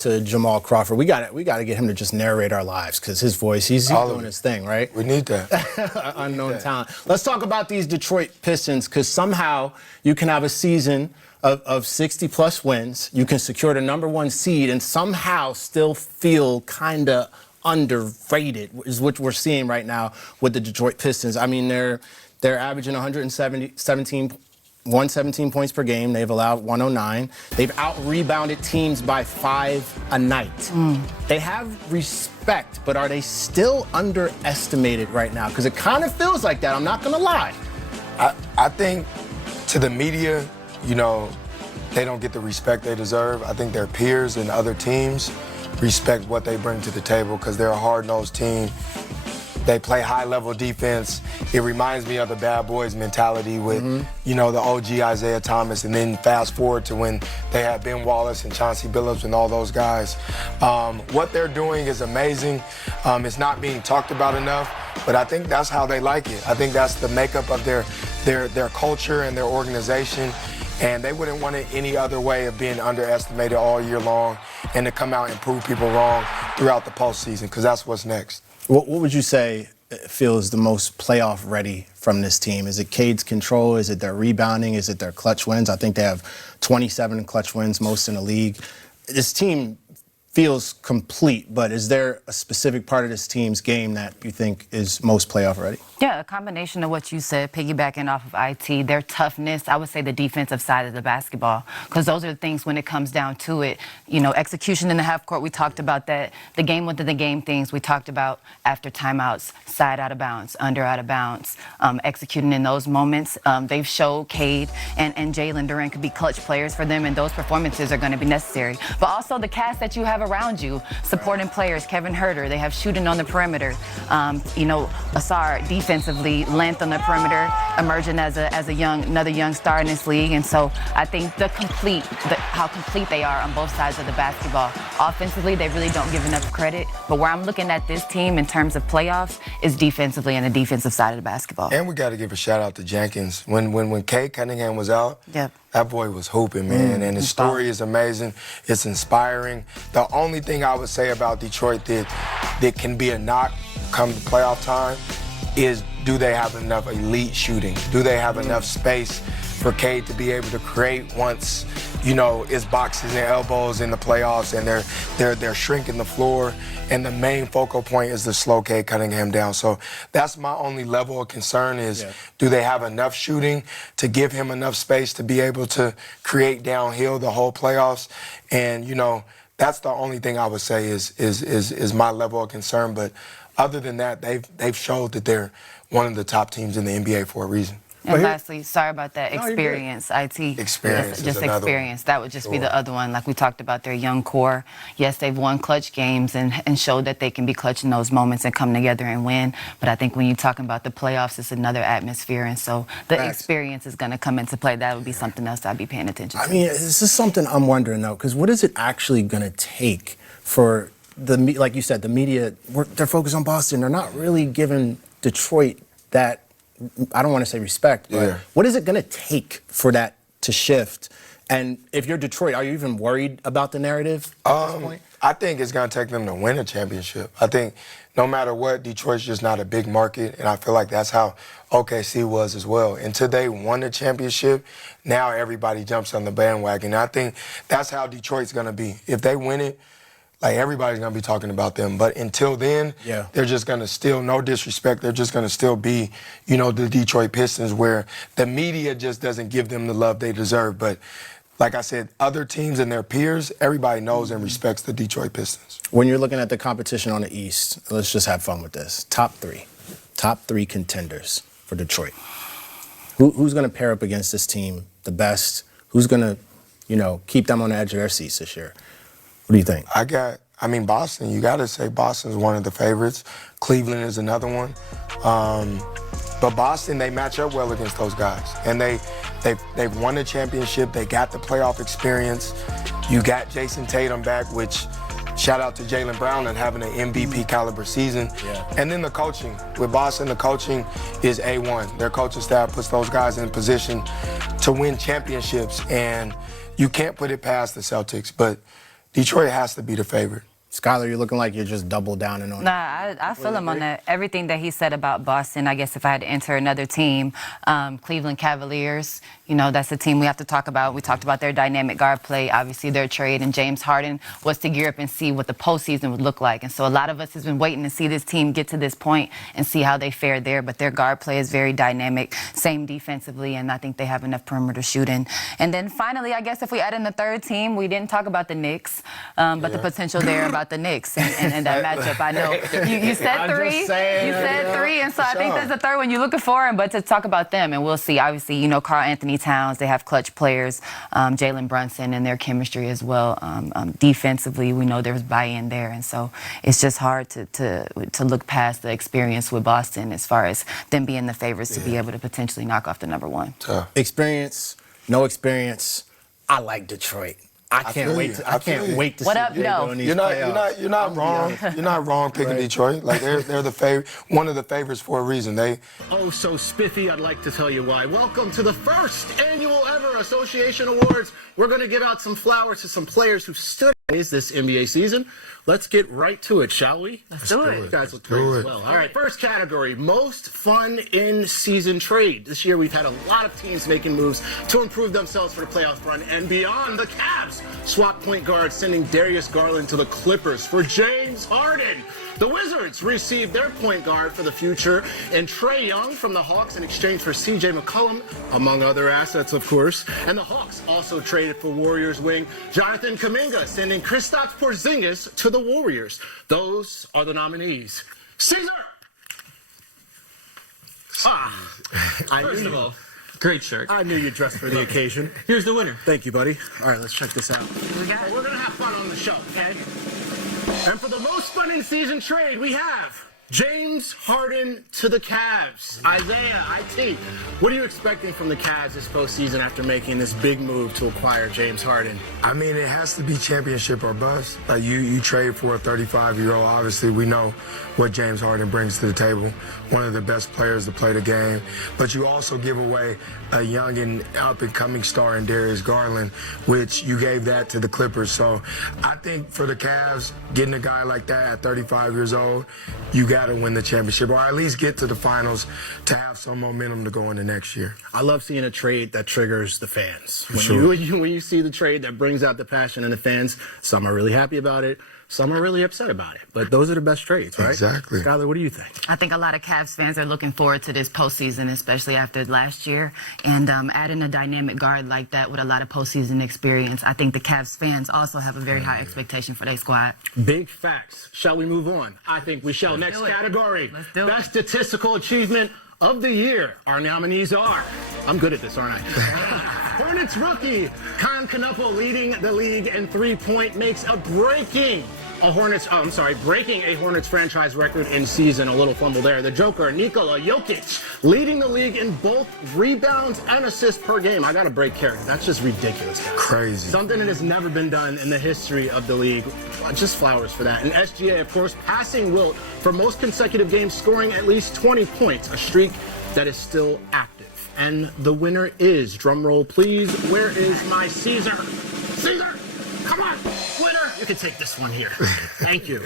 to Jamal Crawford. We got to get him to just narrate our lives because his voice, he's doing his thing, right? We need that. Unknown talent. Let's talk about these Detroit Pistons because somehow you can have a season of 60-plus wins. You can secure the #1 seed and somehow still feel kind of underrated, is what we're seeing right now with the Detroit Pistons. I mean, they're averaging 117 points per game. They've allowed 109. They've out-rebounded teams by 5 a night. They have respect, but are they still underestimated right now? Because it kind of feels like that, I'm not going to lie. I think to the media, you know, they don't get the respect they deserve. I think their peers and other teams respect what they bring to the table because they're a hard-nosed team. They play high-level defense. It reminds me of the bad boys mentality with, you know, the OG Isiah Thomas, and then fast forward to when they had Ben Wallace and Chauncey Billups and all those guys. What they're doing is amazing. It's not being talked about enough, but I think that's how they like it. I think that's the makeup of their culture and their organization. And they wouldn't want it any other way of being underestimated all year long and to come out and prove people wrong throughout the postseason, because that's what's next. What would you say feels the most playoff ready from this team? Is it Cade's control? Is it their rebounding? Is it their clutch wins? I think they have 27 clutch wins, most in the league. This team feels complete, but is there a specific part of this team's game that you think is most playoff ready? Yeah, a combination of what you said, piggybacking off of IT, their toughness, I would say the defensive side of the basketball, because those are the things when it comes down to it. You know, execution in the half court, we talked about that. The game within the game things we talked about after timeouts, side out of bounds, under out of bounds, executing in those moments. They've showed Cade and Jalen Duren could be clutch players for them, and those performances are going to be necessary. But also the cast that you have around you, supporting players, Kevin Huerter, they have shooting on the perimeter. You know, Asar, defensively, length on the perimeter, emerging as another young star in this league. And so I think how complete they are on both sides of the basketball. Offensively, they really don't give enough credit. But where I'm looking at this team in terms of playoffs is defensively and the defensive side of the basketball. And we got to give a shout out to Jenkins. When Cade Cunningham was out, yep, that boy was hooping, man. And his story is amazing. It's inspiring. The only thing I would say about Detroit that can be a knock come playoff time is, do they have enough elite shooting? Do they have enough space for Cade to be able to create once, you know, it's boxes and elbows in the playoffs and they're shrinking the floor, and the main focal point is to slow Cade Cunningham down. So that's my only level of concern is, do they have enough shooting to give him enough space to be able to create downhill the whole playoffs? And, you know, that's the only thing I would say is my level of concern. But other than that, they've showed that they're one of the top teams in the NBA for a reason. And lastly, sorry about that, experience, IT. Experience just is experience. That would just be the other one. Like we talked about their young core. Yes, they've won clutch games and showed that they can be clutch in those moments and come together and win. But I think when you're talking about the playoffs, it's another atmosphere. And so the experience is going to come into play. That would be something else I'd be paying attention to. I mean, this is something I'm wondering, though, because what is it actually going to take for like you said, the media, they're focused on Boston. They're not really giving Detroit that, I don't want to say respect, but what is it going to take for that to shift? And if you're Detroit, are you even worried about the narrative at this point? I think it's going to take them to win a championship. I think no matter what, Detroit's just not a big market, and I feel like that's how OKC was as well. Until they won the championship, now everybody jumps on the bandwagon. And I think that's how Detroit's going to be. If they win it, like, everybody's going to be talking about them. But until then, they're just going to still, no disrespect, they're just going to still be, you know, the Detroit Pistons, where the media just doesn't give them the love they deserve. But like I said, other teams and their peers, everybody knows and respects the Detroit Pistons. When you're looking at the competition on the East, let's just have fun with this. Top three contenders for Detroit. Who's going to pair up against this team the best? Who's going to, you know, keep them on the edge of their seats this year? What do you think? I mean, Boston, you got to say Boston's one of the favorites. Cleveland is another one. But Boston, they match up well against those guys. And they've won the championship. They got the playoff experience. You got Jason Tatum back, which, shout out to Jaylen Brown and having an MVP caliber season. And then the coaching. With Boston, the coaching is A1. Their coaching staff puts those guys in position to win championships. And you can't put it past the Celtics. But Detroit has to be the favorite. Skylar, you're looking like you're just double downing on it. Nah, I feel him on that. Everything that he said about Boston, I guess if I had to enter another team, Cleveland Cavaliers, you know, that's a team we have to talk about. We talked about their dynamic guard play, obviously their trade, and James Harden was to gear up and see what the postseason would look like. And so a lot of us has been waiting to see this team get to this point and see how they fare there. But their guard play is very dynamic, same defensively, and I think they have enough perimeter shooting. And then finally, I guess if we add in the third team, we didn't talk about the Knicks, but the potential there about the Knicks and that matchup. I know you said three. You said three, and so I think there's a third one you're looking for. But to talk about them, and we'll see. Obviously, you know, Karl Anthony Towns. They have clutch players, Jalen Brunson, and their chemistry as well. Defensively, we know there's buy-in there, and so it's just hard to look past the experience with Boston as far as them being the favorites to be able to potentially knock off the number one. Experience, no experience. I like Detroit. I can't wait to What see up, Diego in these playoffs. You're not wrong. You're not wrong picking Detroit. Like they're the one of the favorites for a reason. Oh, so spiffy, I'd like to tell you why. Welcome to the first annual ever Association Awards. We're going to give out some flowers to some players who stood this NBA season. Let's get right to it, shall we? Let's do it. You guys look great as well. All right, first category, most fun in-season trade. This year we've had a lot of teams making moves to improve themselves for the playoff run and beyond. The Cavs swap point guard, sending Darius Garland to the Clippers for James Harden. The Wizards received their point guard for the future and Trae Young from the Hawks in exchange for C.J. McCollum, among other assets, of course. And the Hawks also traded for Warriors wing Jonathan Kuminga, sending Kristaps Porzingis to the Warriors. Those are the nominees. Caesar! First of all, great shirt. I knew you dressed for the occasion. Here's the winner. Thank you, buddy. All right, let's check this out. We got it. We're going to have fun on the show, okay? And for the most fun in season trade, we have James Harden to the Cavs. Isiah, IT, what are you expecting from the Cavs this postseason after making this big move to acquire James Harden? I mean, it has to be championship or bust. Like you trade for a 35-year-old. Obviously, we know what James Harden brings to the table. One of the best players to play the game. But you also give away a young and up-and-coming star in Darius Garland, which you gave that to the Clippers. So I think for the Cavs, getting a guy like that at 35 years old, you got to win the championship or at least get to the finals to have some momentum to go into next year. I love seeing a trade that triggers the fans. Sure. When you see the trade that brings out the passion in the fans, some are really happy about it. Some are really upset about it. But those are the best trades, right? Exactly. Skylar, what do you think? I think a lot of Cavs fans are looking forward to this postseason, especially after last year. And adding a dynamic guard like that with a lot of postseason experience, I think the Cavs fans also have a very high expectation for their squad. Big facts. Shall we move on? I think we shall. Next category. Let's do it. Best statistical achievement of the year. Our nominees are, I'm good at this, aren't I? Hornets rookie Con Canupo leading the league in three-point makes a breaking a Hornets franchise record in season. A little fumble there. The Joker, Nikola Jokic, leading the league in both rebounds and assists per game. I got to break character. That's just ridiculous, guys. Crazy. Something that has never been done in the history of the league. Just flowers for that. And SGA, of course, passing Wilt for most consecutive games, scoring at least 20 points, a streak that is still active. And the winner is, drum roll please, where is my Caesar? Caesar, come on, winner. You can take this one here. Thank you.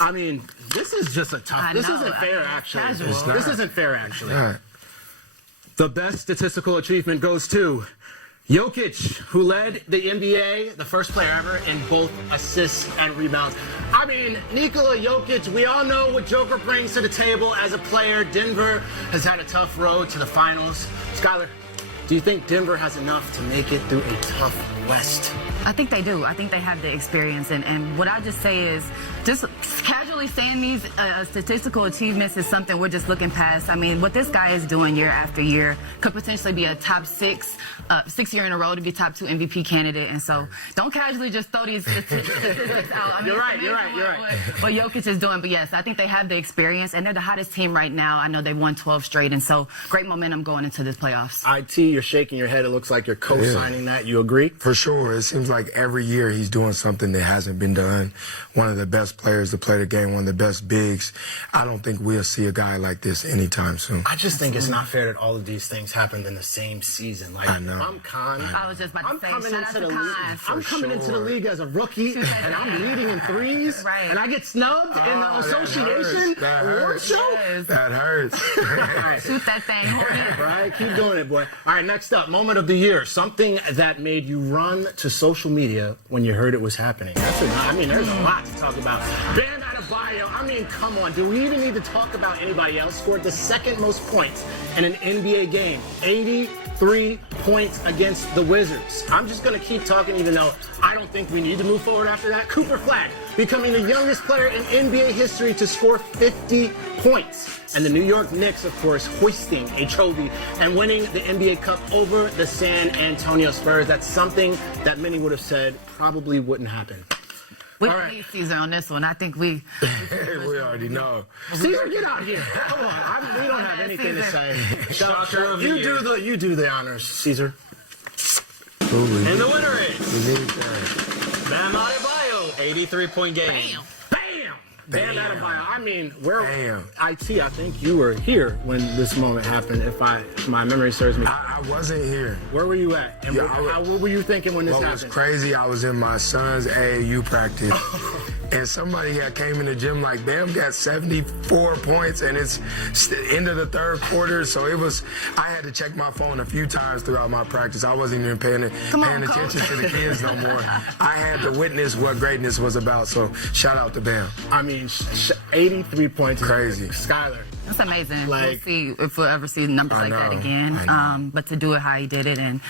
I mean, this is just a tough, this isn't fair, actually. This isn't fair, actually. Right. The best statistical achievement goes to Jokic, who led the NBA, the first player ever, in both assists and rebounds. I mean, Nikola Jokic, we all know what Joker brings to the table as a player. Denver has had a tough road to the finals. Skylar, do you think Denver has enough to make it through a tough West? I think they do. I think they have the experience. And what I just say is, just casually saying these statistical achievements is something we're just looking past. I mean, what this guy is doing year after year could potentially be a top 6 year in a row to be top 2 MVP candidate. And so don't casually just throw these statistics out. I mean, You're right. What Jokic is doing. But yes, I think they have the experience, and they're the hottest team right now. I know they've won 12 straight, and so great momentum going into this playoffs. IT, you're shaking your head. It looks like you're co-signing that. You agree? For sure. It seems like every year he's doing something that hasn't been done. One of the best players to play the game, one of the best bigs. I don't think we'll see a guy like this anytime soon. I just think it's not fair that all of these things happened in the same season. Like, I know. if I'm Khan, I was just about to say, coming shout out into to the league. Khan. I'm coming into the league as a rookie, and I'm leading in threes, Right. and I get snubbed in the association That award hurts. show. Yes. That hurts. Shoot that thing, Hornet. Right, keep doing it, boy. All right, next up, moment of the year. Something that made you run to social media when you heard it was happening. There's a lot to talk about. Bam Adebayo, come on. Do we even need to talk about anybody else? Scored the second most points in an NBA game. 83 points against the Wizards. I'm just going to keep talking even though I don't think we need to move forward after that. Cooper Flag becoming the youngest player in NBA history to score 50 points. And the New York Knicks, of course, hoisting a trophy and winning the NBA Cup over the San Antonio Spurs. That's something that many would have said probably wouldn't happen. We All right. need Caesar on this one. I think we. We already know. Caesar, get out here. Come on. We don't have anything to say. Shocker of the year. You do the honors, Caesar. And the winner is We need that. Bam Adebayo, 83-point game. Bam Adebayo. Where Damn. IT? I think you were here when this moment happened. If my memory serves me. I wasn't here. Where were you at? And Yeah, what were you thinking when this What was happened? crazy, I was in my son's AAU practice, and somebody came in the gym like, Bam got 74 points, and it's the end of the third quarter, so I had to check my phone a few times throughout my practice. I wasn't even paying attention to the kids no more. I had to witness what greatness was about, so shout out to Bam. 83 points. Crazy. Skylar. That's amazing. Like- We'll see if we'll ever see numbers I like that know, again. I know. But to do it how he did it, and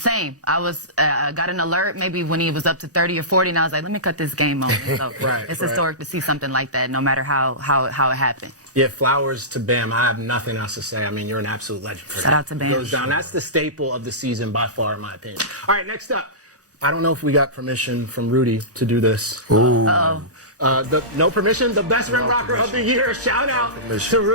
same. I was got an alert maybe when he was up to 30 or 40, and I was like, let me cut this game on. So it's historic to see something like that, no matter how it happened. Yeah, flowers to Bam. I have nothing else to say. You're an absolute legend. For Shout that. out to Bam. Goes down. That's the staple of the season by far, in my opinion. All right, next up. I don't know if we got permission from Rudy to do this. Uh-oh. No permission. The best rim rocker of the year. Shout out to Rudy.